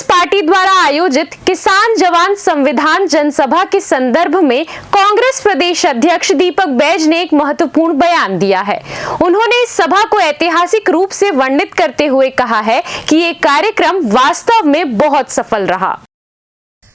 Congress party द्वारा आयोजित किसान जवान संविधान जनसभा के संदर्भ में कांग्रेस प्रदेश अध्यक्ष दीपक बैज ने एक महत्वपूर्ण बयान दिया है। उन्होंने इस सभा को ऐतिहासिक रूप से वर्णित करते हुए कहा है कि ये कार्यक्रम वास्तव में बहुत सफल रहा।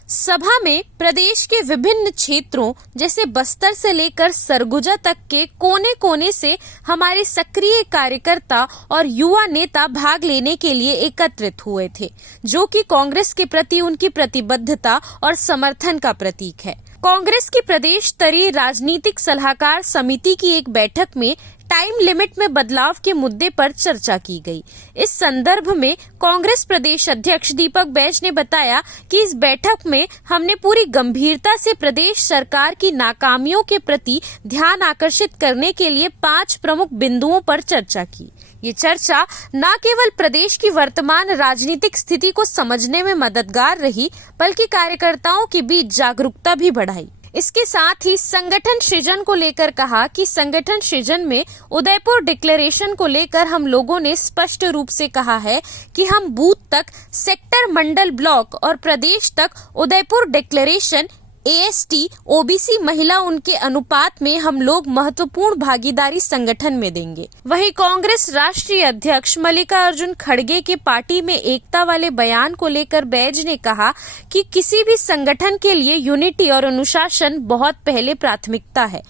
सभा में प्रदेश के विभिन्न क्षेत्रों जैसे बस्तर से लेकर सरगुजा तक के कोने कोने से हमारे सक्रिय कार्यकर्ता और युवा नेता भाग लेने के लिए एकत्रित हुए थे, जो कि कांग्रेस के प्रति उनकी प्रतिबद्धता और समर्थन का प्रतीक है। कांग्रेस की प्रदेश स्तरीय राजनीतिक सलाहकार समिति की एक बैठक में टाइम लिमिट में बदलाव के मुद्दे पर चर्चा की गई। इस संदर्भ में कांग्रेस प्रदेश अध्यक्ष दीपक बैज ने बताया कि इस बैठक में हमने पूरी गंभीरता से प्रदेश सरकार की नाकामियों के प्रति ध्यान आकर्षित करने के लिए 5 प्रमुख बिंदुओं पर चर्चा की। ये चर्चा न केवल प्रदेश की वर्तमान राजनीतिक स्थिति को समझने में मददगार रही, बल्कि कार्यकर्ताओं के बीच जागरूकता भी बढ़ाई। इसके साथ ही संगठन सृजन को लेकर कहा कि संगठन सृजन में उदयपुर डिक्लेरेशन को लेकर हम लोगों ने स्पष्ट रूप से कहा है कि हम बूथ तक, सेक्टर, मंडल, ब्लॉक और प्रदेश तक उदयपुर डिक्लेरेशन, AST, OBC महिला उनके अनुपात में हम लोग महत्वपूर्ण भागीदारी संगठन में देंगे। वहीं कांग्रेस राष्ट्रीय अध्यक्ष मल्लिकार्जुन खड़गे के पार्टी में एकता वाले बयान को लेकर बैज ने कहा कि किसी भी संगठन के लिए यूनिटी और अनुशासन बहुत पहले प्राथमिकता है।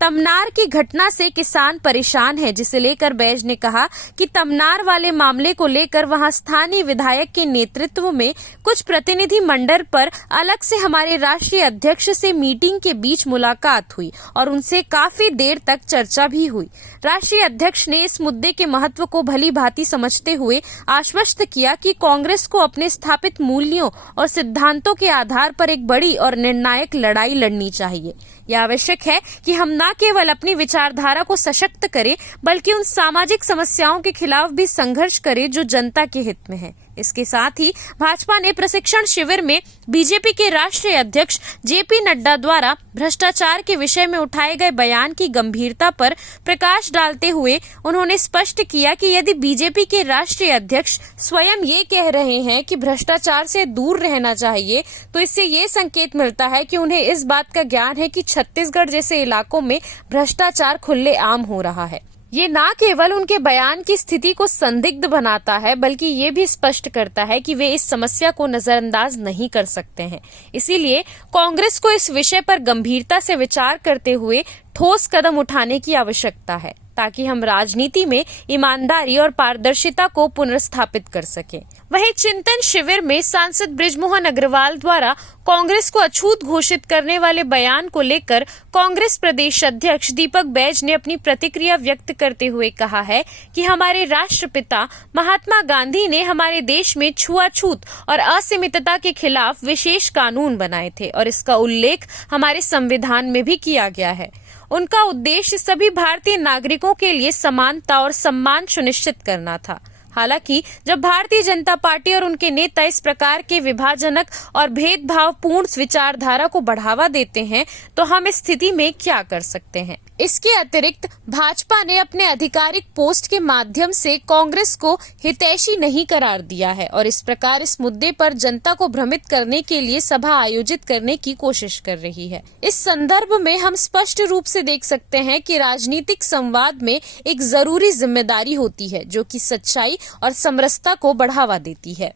तमनार की घटना से किसान परेशान है, जिसे लेकर बैज ने कहा कि तमनार वाले मामले को लेकर वहां स्थानीय विधायक के नेतृत्व में कुछ प्रतिनिधि मंडल पर अलग से हमारे राष्ट्रीय अध्यक्ष से मीटिंग के बीच मुलाकात हुई और उनसे काफी देर तक चर्चा भी हुई। राष्ट्रीय अध्यक्ष ने इस मुद्दे के महत्व को भली भांति समझते हुए आश्वस्त किया कि कांग्रेस को अपने स्थापित मूल्यों और सिद्धांतों के आधार पर एक बड़ी और निर्णायक लड़ाई लड़नी चाहिए। यह आवश्यक है कि हम न केवल अपनी विचारधारा को सशक्त करें, बल्कि उन सामाजिक समस्याओं के खिलाफ भी संघर्ष करें जो जनता के हित में है। इसके साथ ही भाजपा ने प्रशिक्षण शिविर में बीजेपी के राष्ट्रीय अध्यक्ष JP नड्डा द्वारा भ्रष्टाचार के विषय में उठाए गए बयान की गंभीरता पर प्रकाश डालते हुए उन्होंने स्पष्ट किया कि यदि बीजेपी के राष्ट्रीय अध्यक्ष स्वयं ये कह रहे हैं कि भ्रष्टाचार से दूर रहना चाहिए, तो इससे ये संकेत मिलता है कि उन्हें इस बात का ज्ञान है कि छत्तीसगढ़ जैसे इलाकों में भ्रष्टाचार खुलेआम हो रहा है। ये न केवल उनके बयान की स्थिति को संदिग्ध बनाता है, बल्कि ये भी स्पष्ट करता है कि वे इस समस्या को नजरअंदाज नहीं कर सकते हैं। इसीलिए कांग्रेस को इस विषय पर गंभीरता से विचार करते हुए ठोस कदम उठाने की आवश्यकता है, ताकि हम राजनीति में ईमानदारी और पारदर्शिता को पुनर्स्थापित कर सकें। वहीं चिंतन शिविर में सांसद बृजमोहन अग्रवाल द्वारा कांग्रेस को अछूत घोषित करने वाले बयान को लेकर कांग्रेस प्रदेश अध्यक्ष दीपक बैज ने अपनी प्रतिक्रिया व्यक्त करते हुए कहा है कि हमारे राष्ट्रपिता महात्मा गांधी ने हमारे देश में छुआछूत और असीमितता के खिलाफ विशेष कानून बनाए थे और इसका उल्लेख हमारे संविधान में भी किया गया है। उनका उद्देश्य सभी भारतीय नागरिकों के लिए समानता और सम्मान सुनिश्चित करना था। हालांकि जब भारतीय जनता पार्टी और उनके नेता इस प्रकार के विभाजनक और भेदभावपूर्ण विचारधारा को बढ़ावा देते हैं, तो हम इस स्थिति में क्या कर सकते हैं। इसके अतिरिक्त भाजपा ने अपने आधिकारिक पोस्ट के माध्यम से कांग्रेस को हितैषी नहीं करार दिया है और इस प्रकार इस मुद्दे पर जनता को भ्रमित करने के लिए सभा आयोजित करने की कोशिश कर रही है। इस संदर्भ में हम स्पष्ट रूप से देख सकते हैं कि राजनीतिक संवाद में एक जरूरी जिम्मेदारी होती है, जो कि सच्चाई और समरसता को बढ़ावा देती है।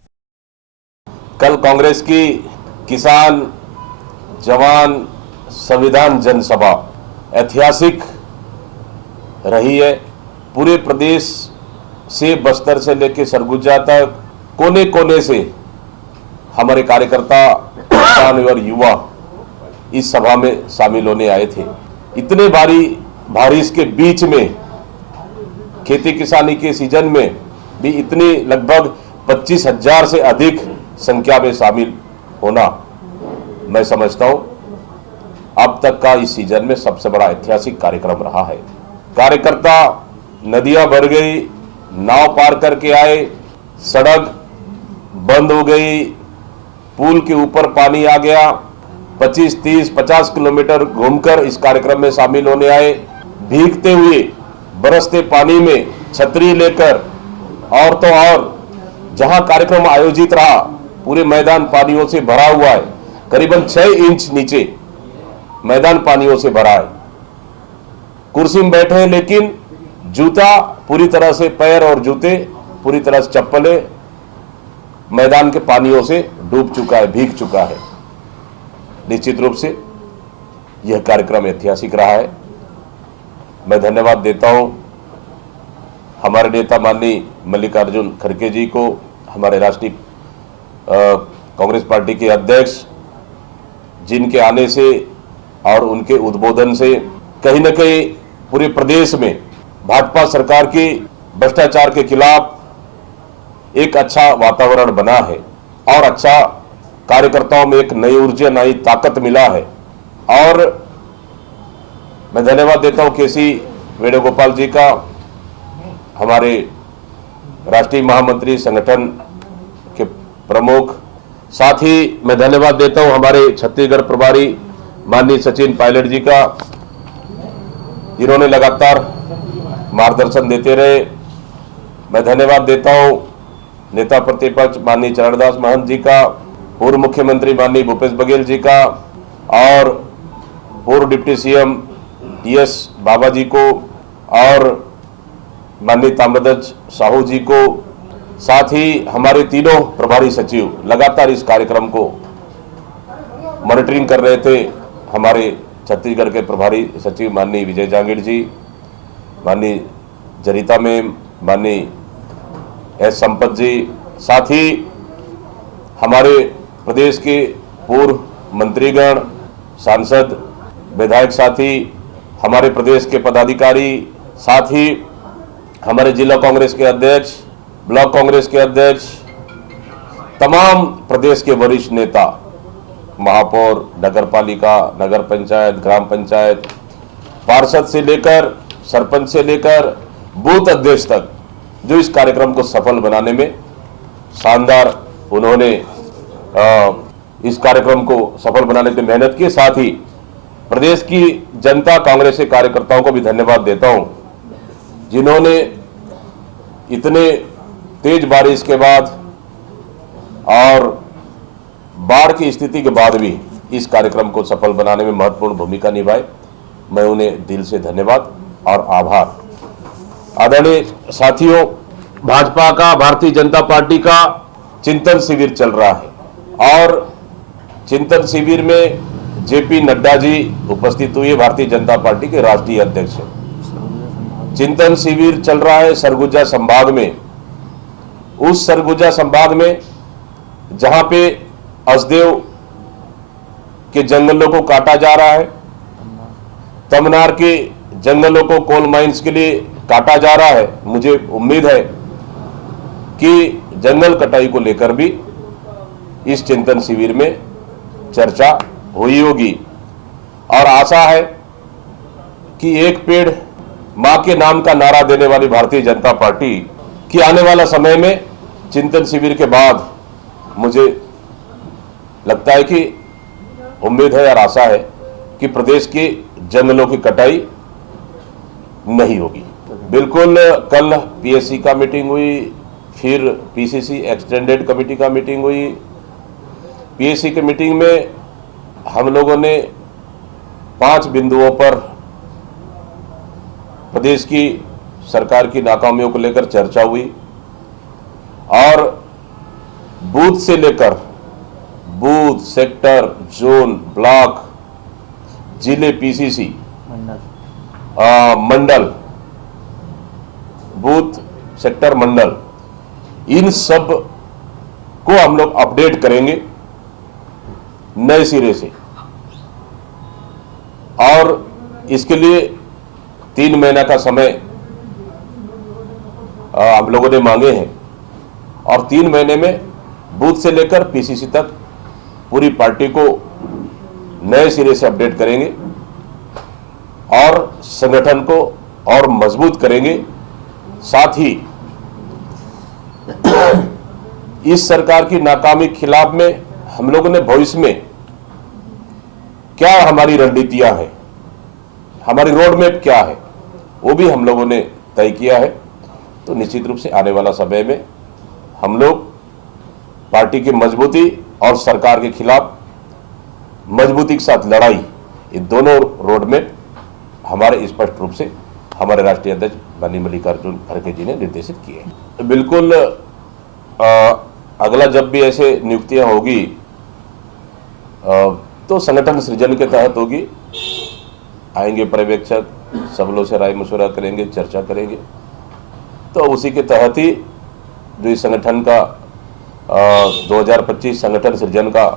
कल कांग्रेस की किसान जवान संविधान जनसभा ऐतिहासिक रही है। पूरे प्रदेश से, बस्तर से लेकर सरगुजा तक कोने कोने से हमारे कार्यकर्ता, किसान और युवा इस सभा में शामिल होने आए थे। इतने भारी इसके बीच में खेती किसानी के सीजन में भी इतनी लगभग 25,000 से अधिक संख्या में शामिल होना, मैं समझता हूं अब तक का इस सीजन में सबसे बड़ा ऐतिहासिक कार्यक्रम रहा है। कार्यकर्ता नदियां भर गई, नाव पार करके आए, सड़क बंद हो गई, पुल के ऊपर पानी आ गया, 25, 30, 50 किलोमीटर घूमकर इस कार्यक्रम में शामिल होने आए। भीगते हुए बरसते पानी में छतरी लेकर और तो और जहां कार्यक्रम आयोजित रहा पूरे मैदान पानियों से भरा हुआ है, करीबन 6 इंच नीचे मैदान पानियों से भरा है। कुर्सी में बैठे हैं लेकिन जूता पूरी तरह से, पैर और जूते पूरी तरह से, चप्पलें मैदान के पानियों से डूब चुका है, भीग चुका है। निश्चित रूप से यह कार्यक्रम ऐतिहासिक रहा है। मैं धन्यवाद देता हूं हमारे नेता माननीय मल्लिकार्जुन खड़गे जी को, हमारे राष्ट्रीय कांग्रेस पार्टी के अध्यक्ष, जिनके आने से और उनके उद्बोधन से कहीं न कहीं पूरे प्रदेश में भाजपा सरकार की भ्रष्टाचार के खिलाफ एक अच्छा वातावरण बना है और अच्छा कार्यकर्ताओं में एक नई ऊर्जा, नई ताकत मिला है। और मैं धन्यवाद देता हूं केसी वेणुगोपाल जी का, हमारे राष्ट्रीय महामंत्री, संगठन के प्रमुख। साथ ही मैं धन्यवाद देता हूं हमारे छत्तीसगढ़ प्रभारी माननीय सचिन पायलट जी का, जिन्होंने लगातार मार्गदर्शन देते रहे। मैं धन्यवाद देता हूं नेता प्रतिपक्ष माननीय चरणदास महंत जी का, पूर्व मुख्यमंत्री माननीय भूपेश बघेल जी का और पूर्व डिप्टी सीएम टीएस बाबा जी को और माननीय ताम्रध्वज साहू जी को। साथ ही हमारे तीनों प्रभारी सचिव लगातार इस कार्यक्रम को मॉनिटरिंग कर रहे थे। हमारे छत्तीसगढ़ के प्रभारी सचिव माननीय विजय जांगीड़ जी, माननीय जरिता मैम, माननीय एस संपत जी, साथ ही हमारे प्रदेश के पूर्व मंत्रीगण, सांसद, विधायक साथी, हमारे प्रदेश के पदाधिकारी, साथ ही हमारे जिला कांग्रेस के अध्यक्ष, ब्लॉक कांग्रेस के अध्यक्ष, तमाम प्रदेश के वरिष्ठ नेता, महापौर, नगरपालिका, नगर पंचायत, ग्राम पंचायत, पार्षद से लेकर सरपंच से लेकर बूथ अध्यक्ष तक, जो इस कार्यक्रम को सफल बनाने में शानदार उन्होंने इस कार्यक्रम को सफल बनाने की मेहनत की। साथ ही प्रदेश की जनता, कांग्रेस के कार्यकर्ताओं को भी धन्यवाद देता हूं, जिन्होंने इतने तेज बारिश के बाद और बाढ़ की स्थिति के बाद भी इस कार्यक्रम को सफल बनाने में महत्वपूर्ण भूमिका निभाई। मैं उन्हें दिल से धन्यवाद और आभार। आदरणीय साथियों, भाजपा का, भारतीय जनता पार्टी का चिंतन शिविर चल रहा है और चिंतन शिविर में जेपी नड्डा जी उपस्थित हुए, भारतीय जनता पार्टी के राष्ट्रीय अध्यक्ष हैं। चिंतन शिविर चल रहा है सरगुजा संभाग में, उस सरगुजा संभाग में जहां पे असदेव के जंगलों को काटा जा रहा है, तमनार के जंगलों को कोल माइंस के लिए काटा जा रहा है। मुझे उम्मीद है कि जंगल कटाई को लेकर भी इस चिंतन शिविर में चर्चा हुई होगी और आशा है कि एक पेड़ मां के नाम का नारा देने वाली भारतीय जनता पार्टी की आने वाला समय में चिंतन शिविर के बाद मुझे लगता है कि उम्मीद है और आशा है कि प्रदेश के जंगलों की कटाई नहीं होगी। बिल्कुल, कल पीएससी का मीटिंग हुई, फिर पीसीसी एक्सटेंडेड कमेटी का मीटिंग हुई। पीएससी की मीटिंग में हम लोगों ने 5 बिंदुओं पर प्रदेश की सरकार की नाकामियों को लेकर चर्चा हुई और बूथ से लेकर बूथ, सेक्टर, जोन, ब्लॉक, जिले, पीसीसी, मंडल, बूथ, सेक्टर, मंडल, इन सब को हम लोग अपडेट करेंगे नए सिरे से और इसके लिए 3 महीना का समय हम लोगों ने मांगे हैं और 3 महीने में बूथ से लेकर पीसीसी तक पूरी पार्टी को नए सिरे से अपडेट करेंगे और संगठन को और मजबूत करेंगे। साथ ही इस सरकार की नाकामी के खिलाफ में हम लोगों ने भविष्य में क्या हमारी रणनीतियां हैं, हमारी रोड मैप क्या है, वो भी हम लोगों ने तय किया है। तो निश्चित रूप से आने वाला समय में हम लोग पार्टी की मजबूती और सरकार के खिलाफ मजबूती के साथ लड़ाई, ये दोनों रोड मैप हमारे स्पष्ट रूप से हमारे राष्ट्रीय अध्यक्ष माननीय मल्लिकार्जुन खड़गे जी ने निर्देशित किए हैं। बिल्कुल अगला जब भी ऐसे नियुक्तियां होगी तो संगठन सृजन के तहत होगी। आएंगे पर्यवेक्षक, सब लोग से राय मशवरा करेंगे, चर्चा करेंगे, तो उसी के तहत ही जो इस संगठन का 2025 संगठन सृजन का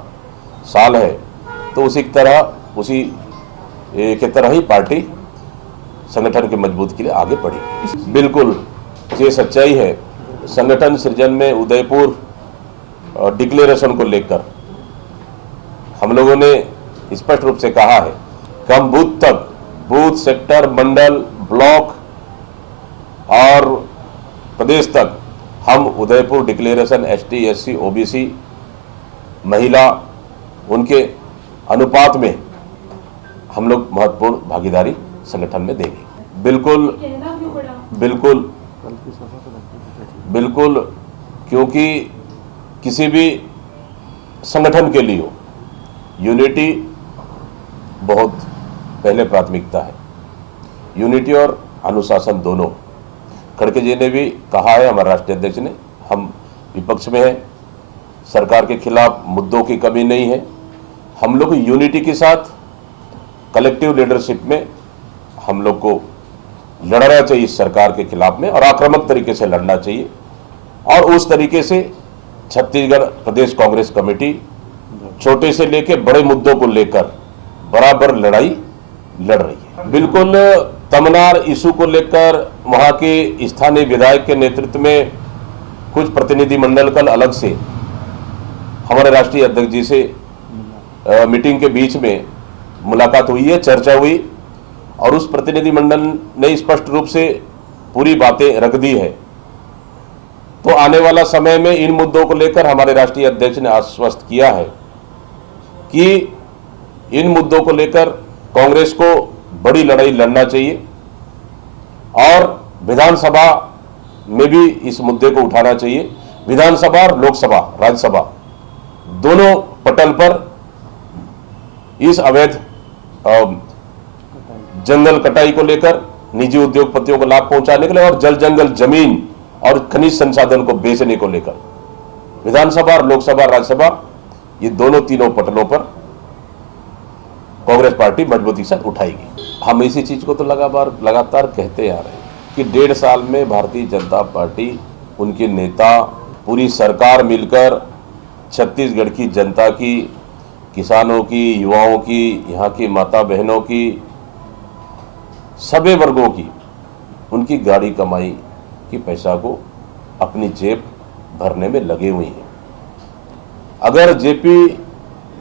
साल है, तो उसी की तरह ही पार्टी संगठन की मजबूत के लिए आगे बढ़ेगी। बिल्कुल ये सच्चाई है। संगठन सृजन में उदयपुर डिक्लेरेशन को लेकर हम लोगों ने स्पष्ट रूप से कहा है कि हम बूथ तक, बूथ, सेक्टर, मंडल, ब्लॉक और प्रदेश तक हम Udaipur declaration ST, SC, OBC, महिला, उनके अनुपात में हम लोग महत्वपूर्ण भागीदारी संगठन में देंगे। बिल्कुल, क्योंकि किसी भी संगठन के लिए यूनिटी बहुत पहले प्राथमिकता है। यूनिटी और अनुशासन दोनों। खड़गे जी ने भी कहा है, हमारे राष्ट्रीय अध्यक्ष ने, हम विपक्ष में हैं, सरकार के खिलाफ मुद्दों की कमी नहीं है। हम लोग यूनिटी के साथ कलेक्टिव लीडरशिप में हम लोग को लड़ना चाहिए सरकार के खिलाफ में, और आक्रामक तरीके से लड़ना चाहिए। और उस तरीके से छत्तीसगढ़ प्रदेश कांग्रेस कमेटी छोटे से लेकर बड़े मुद्दों को लेकर बराबर लड़ाई लड़ रही है। बिल्कुल, तमनार इशू को लेकर वहां के स्थानीय विधायक के नेतृत्व में कुछ प्रतिनिधिमंडल कल अलग से हमारे राष्ट्रीय अध्यक्ष जी से मीटिंग के बीच में मुलाकात हुई है, चर्चा हुई, और उस प्रतिनिधिमंडल ने स्पष्ट रूप से पूरी बातें रख दी है। तो आने वाला समय में इन मुद्दों को लेकर हमारे राष्ट्रीय अध्यक्ष ने आश्वस्त किया है कि इन मुद्दों को लेकर कांग्रेस को बड़ी लड़ाई लड़ना चाहिए, और विधानसभा में भी इस मुद्दे को उठाना चाहिए। विधानसभा और लोकसभा, राज्यसभा दोनों पटल पर इस अवैध जंगल कटाई को लेकर, निजी उद्योगपतियों को लाभ पहुंचाने के लिए, और जल जंगल जमीन और खनिज संसाधन को बेचने को लेकर विधानसभा और लोकसभा, राज्यसभा, ये दोनों तीनों पटलों पर कांग्रेस पार्टी मजबूती से उठाएगी। हम इसी चीज को तो लगातार कहते आ रहे हैं कि 1.5 साल में भारतीय जनता पार्टी, उनके नेता, पूरी सरकार मिलकर छत्तीसगढ़ की जनता की, किसानों की, युवाओं की, यहाँ की माता बहनों की, सभी वर्गों की, उनकी गाड़ी कमाई की पैसा को अपनी जेब भरने में लगे हुए हैं। अगर जेपी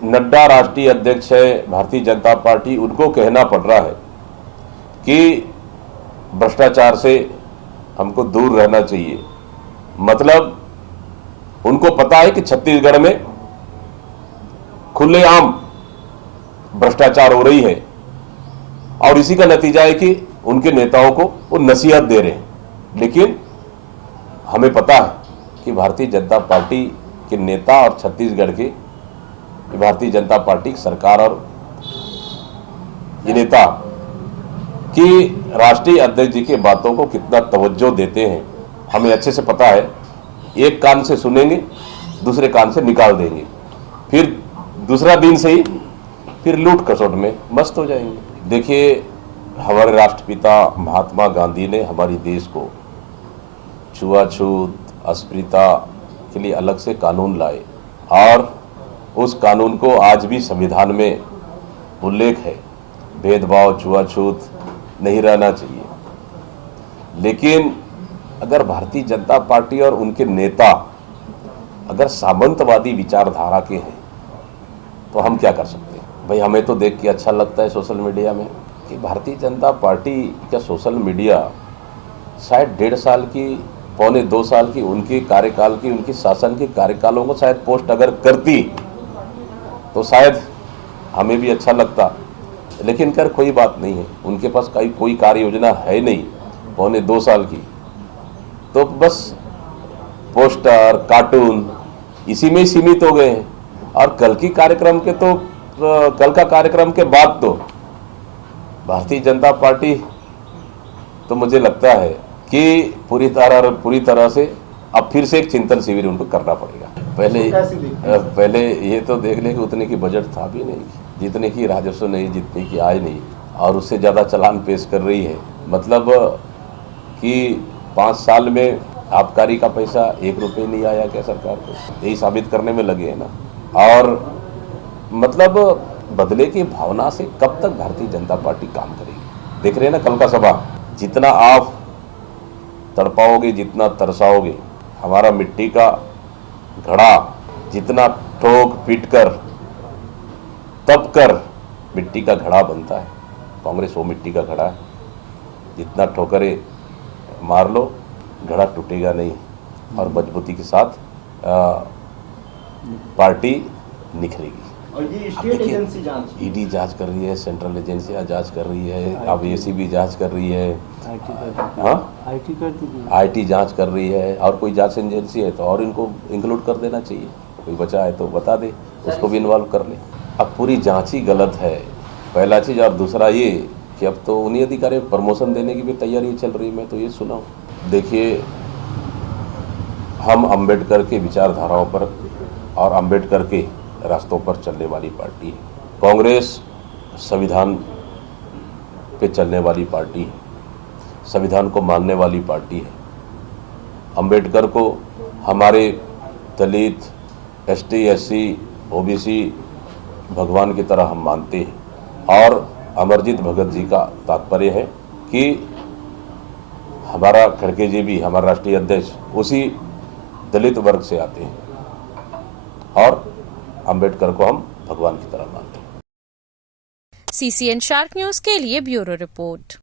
नड्डा राष्ट्रीय अध्यक्ष है भारतीय जनता पार्टी, उनको कहना पड़ रहा है कि भ्रष्टाचार से हमको दूर रहना चाहिए, मतलब उनको पता है कि छत्तीसगढ़ में खुलेआम भ्रष्टाचार हो रही है, और इसी का नतीजा है कि उनके नेताओं को वो नसीहत दे रहे हैं। लेकिन हमें पता है कि भारतीय जनता पार्टी के नेता और छत्तीसगढ़ के भारतीय जनता पार्टी की सरकार और ये नेता कि राष्ट्रीय अध्यक्ष जी की बातों को कितना तवज्जो देते हैं, हमें अच्छे से पता है। एक कान से सुनेंगे, दूसरे कान से निकाल देंगे, फिर दूसरा दिन से ही फिर लूट खसोट में मस्त हो जाएंगे। देखिए, हमारे राष्ट्रपिता महात्मा गांधी ने हमारे देश को छुआछूत, अस्पृश्यता के लिए अलग से कानून लाए, और उस कानून को आज भी संविधान में उल्लेख है, भेदभाव, छुआछूत नहीं रहना चाहिए। लेकिन अगर भारतीय जनता पार्टी और उनके नेता अगर सामंतवादी विचारधारा के हैं, तो हम क्या कर सकते हैं? भाई, हमें तो देख के अच्छा लगता है सोशल मीडिया में कि भारतीय जनता पार्टी का सोशल मीडिया शायद 1.5 साल की, पौने 2 साल की उनके कार्यकाल की, उनके शासन के कार्यकालों को शायद पोस्ट अगर करती तो शायद हमें भी अच्छा लगता। लेकिन कर कोई बात नहीं है, उनके पास कोई कार्य योजना है नहीं पौने 2 साल की, तो बस पोस्टर, कार्टून इसी में ही सीमित हो गए हैं। और कल का कार्यक्रम के बाद तो भारतीय जनता पार्टी तो मुझे लगता है कि पूरी तरह से अब फिर से एक चिंतन शिविर उनको करना पड़ेगा। पहले ये तो देख ले कि उतने की बजट था भी नहीं, जितने की राजस्व नहीं, जितने की आय नहीं, और उससे ज़्यादा चालान पेश कर रही है। मतलब कि 5 साल में आबकारी का पैसा 1 रुपये नहीं आया क्या सरकार को, यही साबित करने में लगे हैं ना। और मतलब बदले की भावना से कब तक भारतीय जनता पार्टी काम करेगी। देख रहे हैं ना कल का सभा, जितना आप तड़पाओगे, जितना तरसाओगे, हमारा मिट्टी का घड़ा जितना ठोक पीट कर तप कर मिट्टी का घड़ा बनता है, कांग्रेस वो मिट्टी का घड़ा है। जितना ठोकरे मार लो घड़ा टूटेगा नहीं, और मजबूती के साथ पार्टी निखरेगी। और ये स्टेट एजेंसी जांच, ईडी जांच कर रही है, सेंट्रल एजेंसियां जांच कर रही है, अब एसीबी जांच कर रही है, आईटी जांच कर रही है, और कोई जांच एजेंसी है तो और इनको इंक्लूड कर देना चाहिए। कोई बचा है तो बता दे, उसको भी इन्वॉल्व कर ले। अब पूरी जांच ही गलत है, पहला चीज़। और दूसरा ये कि अब तो उन्हीं अधिकारियों को प्रमोशन देने की भी तैयारी चल रही है। मैं तो ये सुना हूँ। देखिए, हम अंबेडकर के विचारधाराओं पर और अंबेडकर के रास्तों पर चलने वाली पार्टी है। कांग्रेस संविधान पे चलने वाली पार्टी है, संविधान को मानने वाली पार्टी है। अंबेडकर को हमारे दलित, एसटी, एससी, ओबीसी भगवान की तरह हम मानते हैं। और अमरजीत भगत जी का तात्पर्य है कि हमारा खड़गे जी भी, हमारा राष्ट्रीय अध्यक्ष, उसी दलित वर्ग से आते हैं, और अंबेडकर को हम भगवान की तरह मानते हैं। CCN शार्क न्यूज के लिए ब्यूरो रिपोर्ट।